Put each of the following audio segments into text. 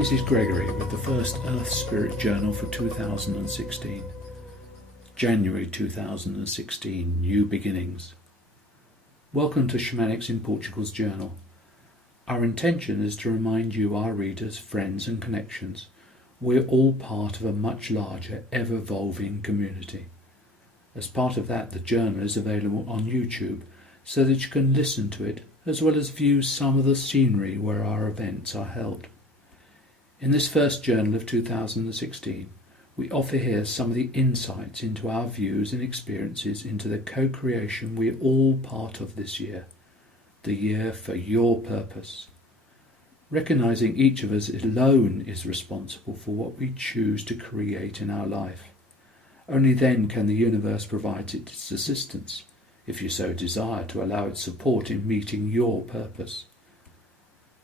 This is Gregory with the first Earth Spirit Journal for 2016. January 2016, New Beginnings. Welcome to Shamanics in Portugal's journal. Our intention is to remind you, our readers, friends and connections, we're all part of a much larger, ever-evolving community. As part of that, the journal is available on YouTube so that you can listen to it as well as view some of the scenery where our events are held. In this first journal of 2016, we offer here some of the insights into our views and experiences into the co-creation we're all part of this year, the year for your purpose. Recognising each of us alone is responsible for what we choose to create in our life. Only then can the universe provide its assistance, if you so desire to allow its support in meeting your purpose.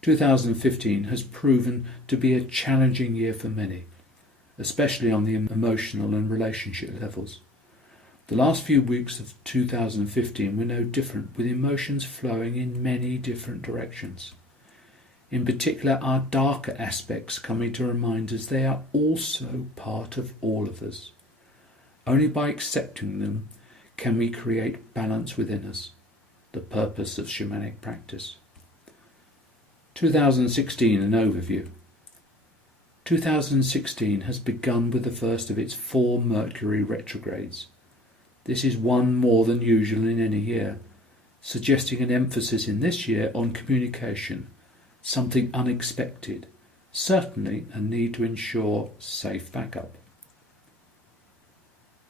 2015 has proven to be a challenging year for many, especially on the emotional and relationship levels. The last few weeks of 2015 were no different, with emotions flowing in many different directions. In particular, our darker aspects coming to remind us they are also part of all of us. Only by accepting them can we create balance within us, the purpose of shamanic practice. 2016, an overview. 2016 has begun with the first of its 4 Mercury retrogrades. This is one more than usual in any year, suggesting an emphasis in this year on communication, something unexpected, certainly a need to ensure safe backup.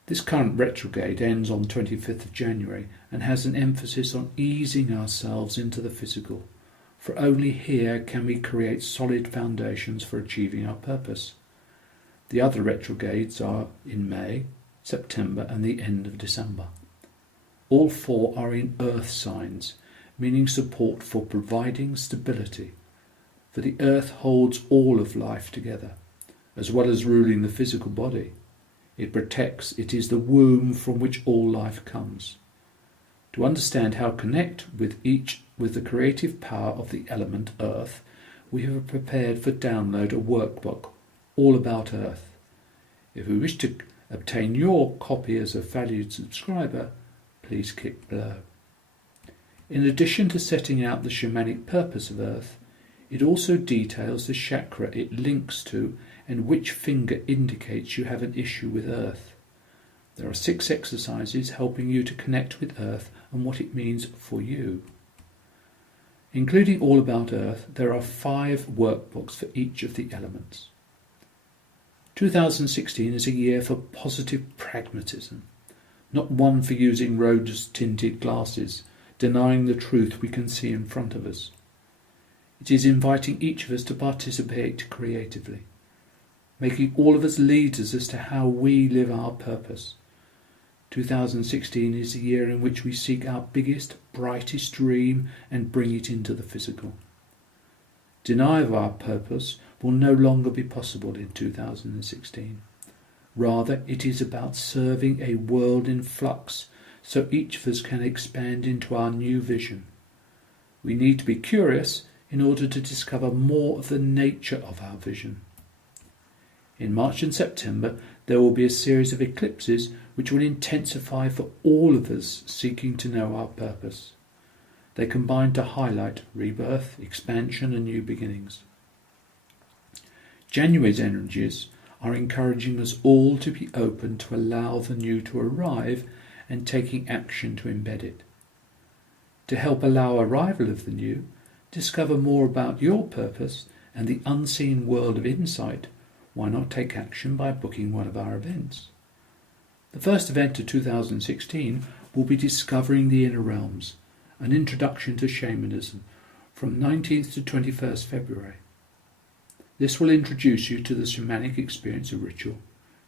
This current retrograde ends on 25th of January and has an emphasis on easing ourselves into the physical, for only here can we create solid foundations for achieving our purpose. The other retrogrades are in May, September and the end of December. All 4 are in earth signs, meaning support for providing stability, for the earth holds all of life together, as well as ruling the physical body. It protects, it is the womb from which all life comes. To understand how to connect with the creative power of the element Earth, we have prepared for download a workbook all about Earth. If you wish to obtain your copy as a valued subscriber, please click below. In addition to setting out the shamanic purpose of Earth, it also details the chakra it links to and which finger indicates you have an issue with Earth. There are 6 exercises helping you to connect with Earth and what it means for you. Including all about Earth, there are 5 workbooks for each of the elements. 2016 is a year for positive pragmatism, not one for using rose-tinted glasses, denying the truth we can see in front of us. It is inviting each of us to participate creatively, making all of us leaders as to how we live our purpose. 2016 is a year in which we seek our biggest, brightest dream and bring it into the physical. Denial of our purpose will no longer be possible in 2016. Rather, it is about serving a world in flux so each of us can expand into our new vision. We need to be curious in order to discover more of the nature of our vision. In March and September, there will be a series of eclipses which will intensify for all of us seeking to know our purpose. They combine to highlight rebirth, expansion and new beginnings. January's energies are encouraging us all to be open to allow the new to arrive and taking action to embed it. To help allow arrival of the new, discover more about your purpose and the unseen world of insight. Why not take action by booking one of our events? The first event of 2016 will be Discovering the Inner Realms, an introduction to shamanism, from 19th to 21st February. This will introduce you to the shamanic experience of ritual,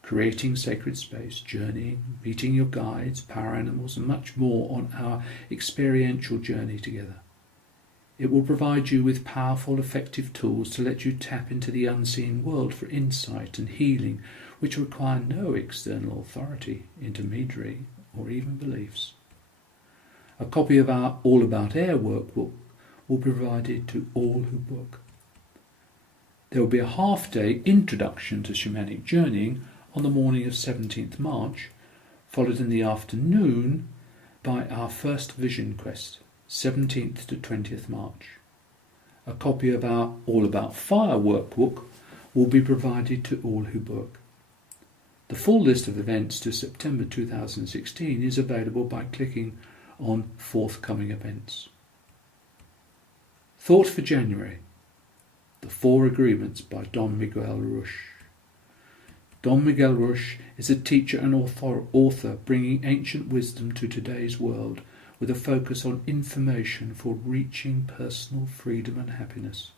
creating sacred space, journeying, meeting your guides, power animals and much more on our experiential journey together. It will provide you with powerful, effective tools to let you tap into the unseen world for insight and healing, which require no external authority, intermediary, or even beliefs. A copy of our All About Air workbook will be provided to all who book. There will be a half-day introduction to shamanic journeying on the morning of 17th March, followed in the afternoon by our first vision quest, 17th to 20th March. A copy of our All About Fire workbook will be provided to all who book. The full list of events to September 2016 is available by clicking on forthcoming events. Thought for January: The Four Agreements by Don Miguel Rush. Don Miguel Rush is a teacher and author bringing ancient wisdom to today's world with a focus on information for reaching personal freedom and happiness.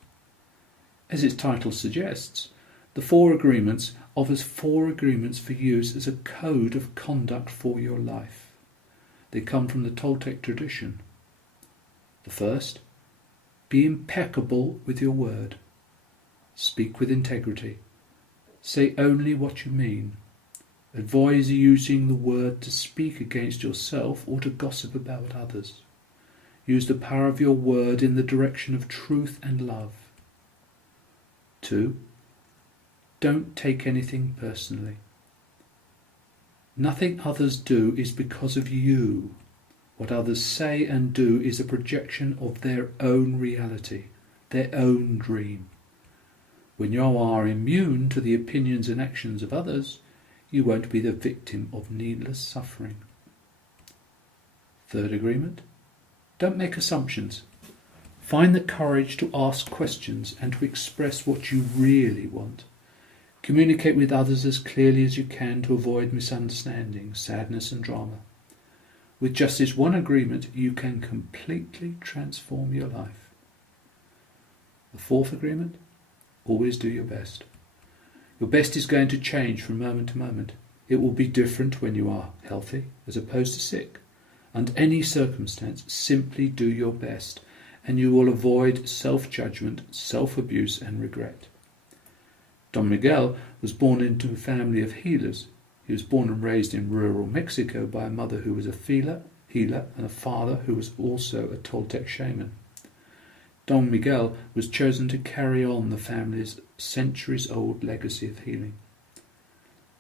As its title suggests, The Four Agreements offers 4 agreements for use as a code of conduct for your life. They come from the Toltec tradition. The first: be impeccable with your word. Speak with integrity. Say only what you mean. Avoid using the word to speak against yourself or to gossip about others. Use the power of your word in the direction of truth and love. 2. Don't take anything personally. Nothing others do is because of you. What others say and do is a projection of their own reality, their own dream. When you are immune to the opinions and actions of others, you won't be the victim of needless suffering. Third agreement: don't make assumptions. Find the courage to ask questions and to express what you really want. Communicate with others as clearly as you can to avoid misunderstanding, sadness and drama. With just this one agreement, you can completely transform your life. The fourth agreement: always do your best. Your best is going to change from moment to moment. It will be different when you are healthy as opposed to sick. Under any circumstance, simply do your best, and you will avoid self-judgment, self-abuse and regret. Don Miguel was born into a family of healers. He was born and raised in rural Mexico by a mother who was a healer, and a father who was also a Toltec shaman. Don Miguel was chosen to carry on the family's centuries-old legacy of healing.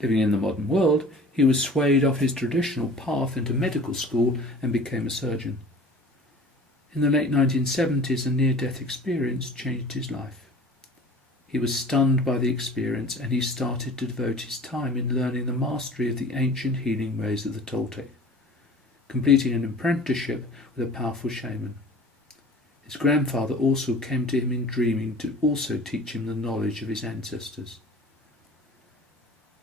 Living in the modern world, he was swayed off his traditional path into medical school and became a surgeon. In the late 1970s, a near-death experience changed his life. He was stunned by the experience, and he started to devote his time in learning the mastery of the ancient healing ways of the Toltec, completing an apprenticeship with a powerful shaman. His grandfather also came to him in dreaming to also teach him the knowledge of his ancestors.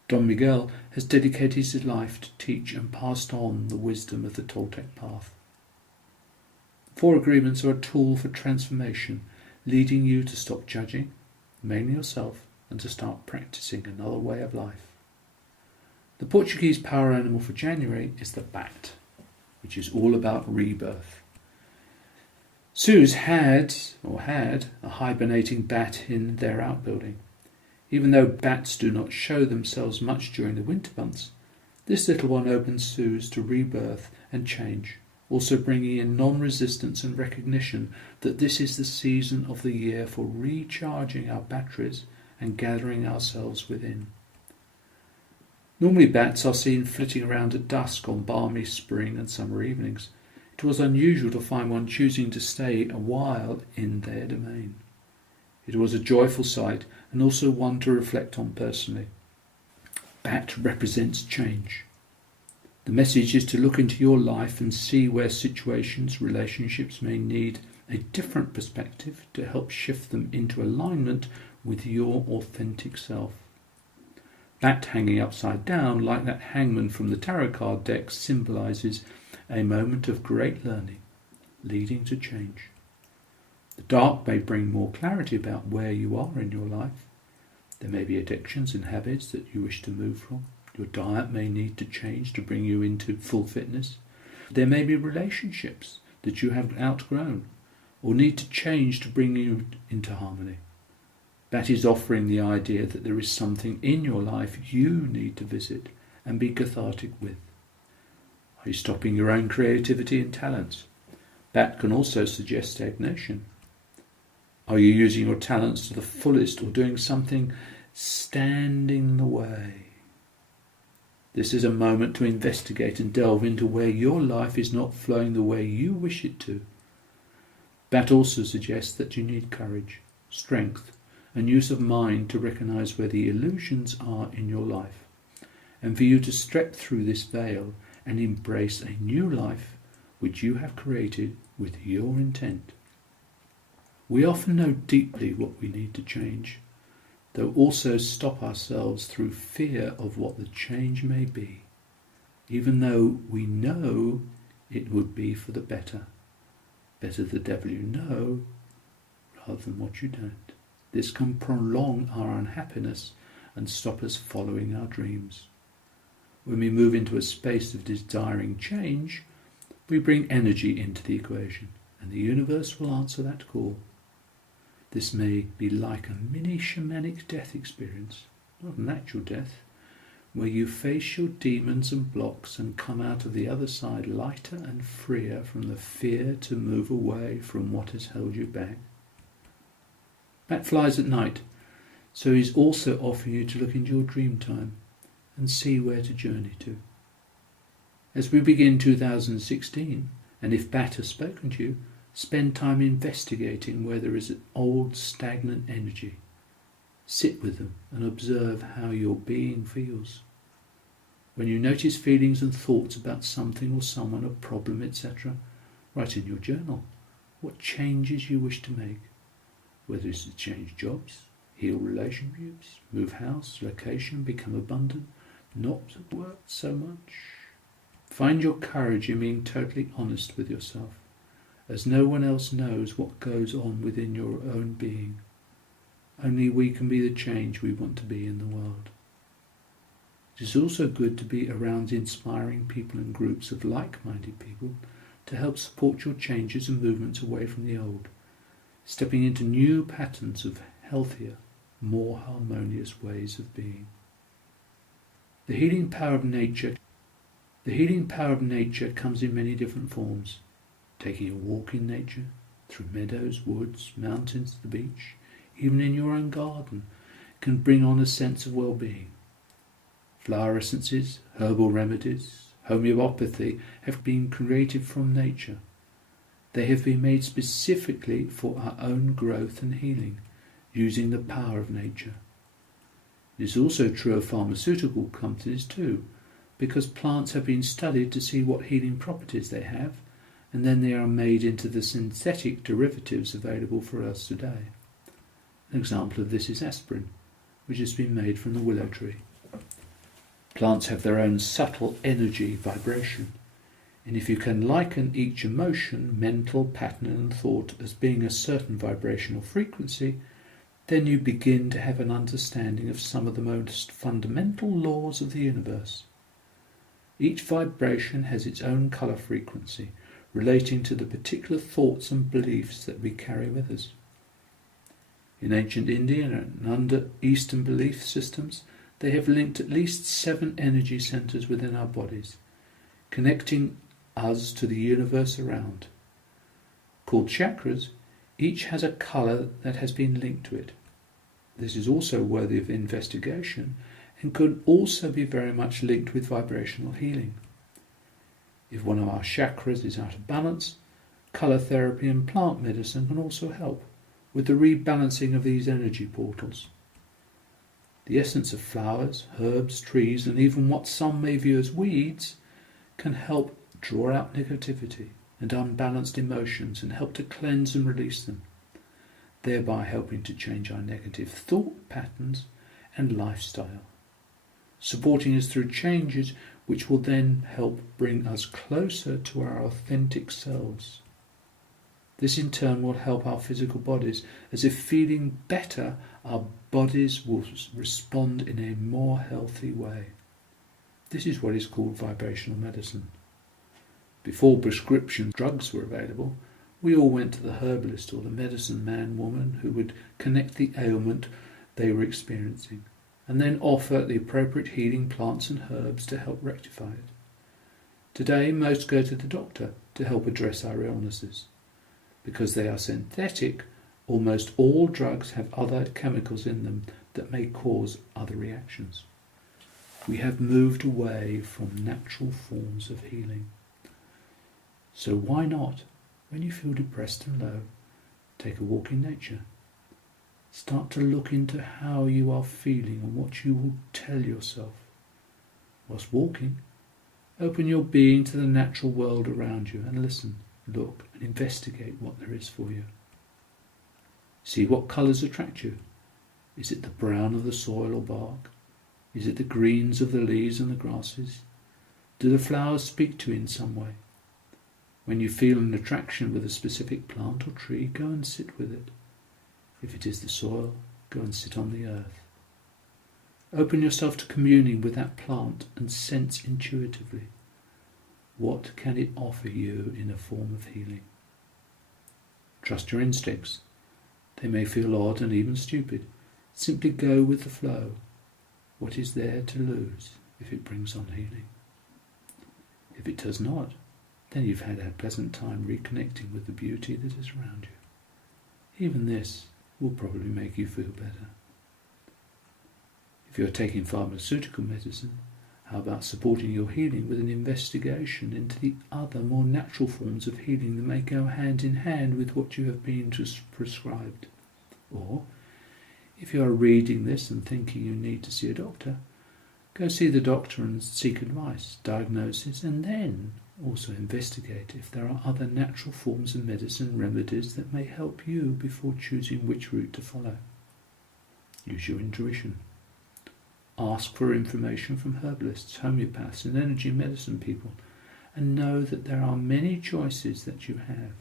Don Miguel has dedicated his life to teach and passed on the wisdom of the Toltec path. 4 agreements are a tool for transformation, leading you to stop judging, mainly yourself, and to start practicing another way of life. The Portuguese power animal for January is the bat, which is all about rebirth. Suze had a hibernating bat in their outbuilding. Even though bats do not show themselves much during the winter months, this little one opens Suze to rebirth and change, also bringing in non-resistance and recognition that this is the season of the year for recharging our batteries and gathering ourselves within. Normally bats are seen flitting around at dusk on balmy spring and summer evenings. It was unusual to find one choosing to stay a while in their domain. It was a joyful sight and also one to reflect on personally. Bat represents change. The message is to look into your life and see where situations, relationships may need a different perspective to help shift them into alignment with your authentic self. Bat hanging upside down, like that hangman from the tarot card deck, symbolises a moment of great learning, leading to change. The dark may bring more clarity about where you are in your life. There may be addictions and habits that you wish to move from. Your diet may need to change to bring you into full fitness. There may be relationships that you have outgrown or need to change to bring you into harmony. That is offering the idea that there is something in your life you need to visit and be cathartic with. Are you stopping your own creativity and talents? That can also suggest stagnation. Are you using your talents to the fullest or doing something standing in the way? This is a moment to investigate and delve into where your life is not flowing the way you wish it to. That also suggests that you need courage, strength, and use of mind to recognize where the illusions are in your life, and for you to step through this veil and embrace a new life which you have created with your intent. We often know deeply what we need to change, though also stop ourselves through fear of what the change may be, even though we know it would be for the better. Better the devil you know rather than what you don't. This can prolong our unhappiness and stop us following our dreams. When we move into a space of desiring change, we bring energy into the equation, and the universe will answer that call. This may be like a mini shamanic death experience, not an actual death, where you face your demons and blocks and come out of the other side lighter and freer from the fear to move away from what has held you back. Bat flies at night, so he's also offering you to look into your dream time and see where to journey to. As we begin 2016, and if Bat has spoken to you, spend time investigating where there is an old stagnant energy. Sit with them and observe how your being feels. When you notice feelings and thoughts about something or someone, a problem, etc., write in your journal what changes you wish to make, whether it's to change jobs, heal relationships, move house, location, become abundant, not work so much. Find your courage in being totally honest with yourself, as no one else knows what goes on within your own being. Only we can be the change we want to be in the world. It is also good to be around inspiring people and groups of like-minded people to help support your changes and movements away from the old, stepping into new patterns of healthier, more harmonious ways of being. The healing power of nature comes in many different forms. Taking a walk in nature, through meadows, woods, mountains, the beach, even in your own garden, can bring on a sense of well-being. Flower essences, herbal remedies, homeopathy have been created from nature. They have been made specifically for our own growth and healing, using the power of nature. It is also true of pharmaceutical companies too, because plants have been studied to see what healing properties they have, and then they are made into the synthetic derivatives available for us today. An example of this is aspirin, which has been made from the willow tree. Plants have their own subtle energy vibration, and if you can liken each emotion, mental pattern and thought as being a certain vibrational frequency, then you begin to have an understanding of some of the most fundamental laws of the universe. Each vibration has its own colour frequency, relating to the particular thoughts and beliefs that we carry with us. In ancient India and under Eastern belief systems, they have linked at least 7 energy centres within our bodies, connecting us to the universe around. Called chakras, each has a colour that has been linked to it. This is also worthy of investigation and could also be very much linked with vibrational healing. If one of our chakras is out of balance, colour therapy and plant medicine can also help with the rebalancing of these energy portals. The essence of flowers, herbs, trees, and even what some may view as weeds can help draw out negativity and unbalanced emotions and help to cleanse and release them, thereby helping to change our negative thought patterns and lifestyle, supporting us through changes which will then help bring us closer to our authentic selves. This in turn will help our physical bodies, as if feeling better, our bodies will respond in a more healthy way. This is what is called vibrational medicine. Before prescription drugs were available, we all went to the herbalist or the medicine man, woman, who would connect the ailment they were experiencing, and then offer the appropriate healing plants and herbs to help rectify it. Today, most go to the doctor to help address our illnesses. Because they are synthetic, Almost all drugs have other chemicals in them that may cause other reactions. We have moved away from natural forms of healing. So why not, when you feel depressed and low, take a walk in nature. Start to look into how you are feeling and what you will tell yourself. Whilst walking, open your being to the natural world around you and listen, look and investigate what there is for you. See what colours attract you. Is it the brown of the soil or bark? Is it the greens of the leaves and the grasses? Do the flowers speak to you in some way? When you feel an attraction with a specific plant or tree, go and sit with it. If it is the soil, go and sit on the earth. Open yourself to communing with that plant and sense intuitively. What can it offer you in a form of healing? Trust your instincts. They may feel odd and even stupid. Simply go with the flow. What is there to lose if it brings on healing? If it does not, then you've had a pleasant time reconnecting with the beauty that is around you. Even this will probably make you feel better. If you're taking pharmaceutical medicine, how about supporting your healing with an investigation into the other, more natural forms of healing that may go hand in hand with what you have been prescribed? Or, if you are reading this and thinking you need to see a doctor, go see the doctor and seek advice, diagnosis, and then also investigate if there are other natural forms of medicine remedies that may help you before choosing which route to follow. Use your intuition. Ask for information from herbalists, homeopaths and energy medicine people, and know that there are many choices that you have.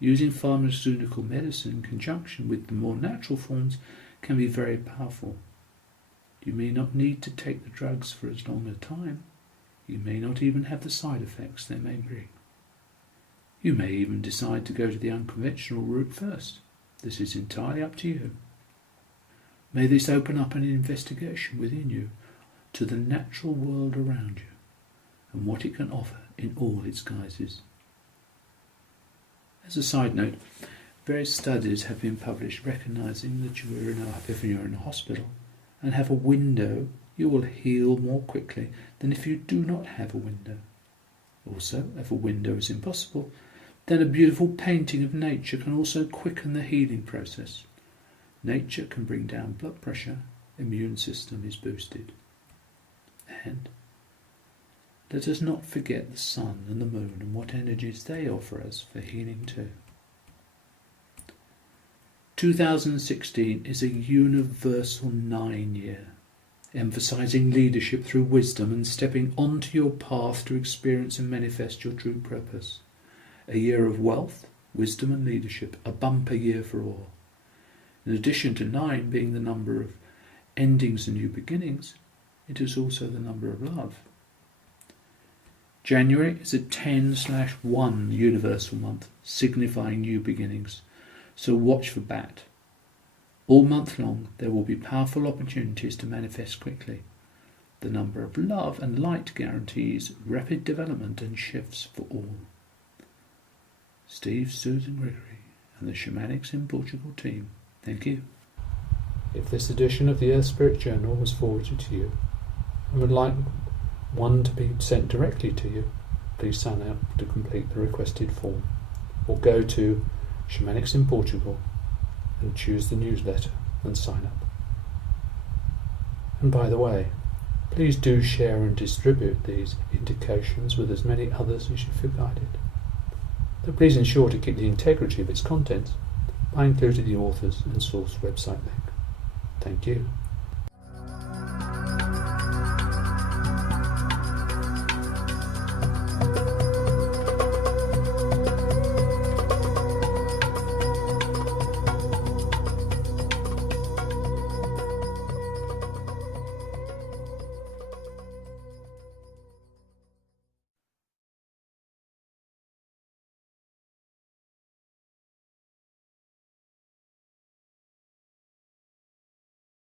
Using pharmaceutical medicine in conjunction with the more natural forms can be very powerful. You may not need to take the drugs for as long a time. You may not even have the side effects they may bring. You may even decide to go to the unconventional route first. This is entirely up to you. May this open up an investigation within you to the natural world around you and what it can offer in all its guises. As a side note, various studies have been published recognizing that if you're in a hospital and have a window, you will heal more quickly than if you do not have a window. Also, if a window is impossible, then a beautiful painting of nature can also quicken the healing process. Nature can bring down blood pressure, immune system is boosted. And let us not forget the sun and the moon and what energies they offer us for healing too. 2016 is a universal 9 year, emphasizing leadership through wisdom and stepping onto your path to experience and manifest your true purpose. A year of wealth, wisdom and leadership, a bumper year for all. In addition to 9 being the number of endings and new beginnings, it is also the number of love. January is a 10/1 universal month, signifying new beginnings, so watch for that. All month long there will be powerful opportunities to manifest quickly. The number of love and light guarantees rapid development and shifts for all. Steve, Susan Gregory and the Shamanics in Portugal team, thank you. If this edition of the Earth Spirit Journal was forwarded to you and would like one to be sent directly to you, please sign up to complete the requested form or go to Shamanics in Portugal and choose the newsletter and sign up. And by the way, please do share and distribute these indications with as many others as you feel guided. Though please ensure to keep the integrity of its contents by including the authors and source website link. Thank you.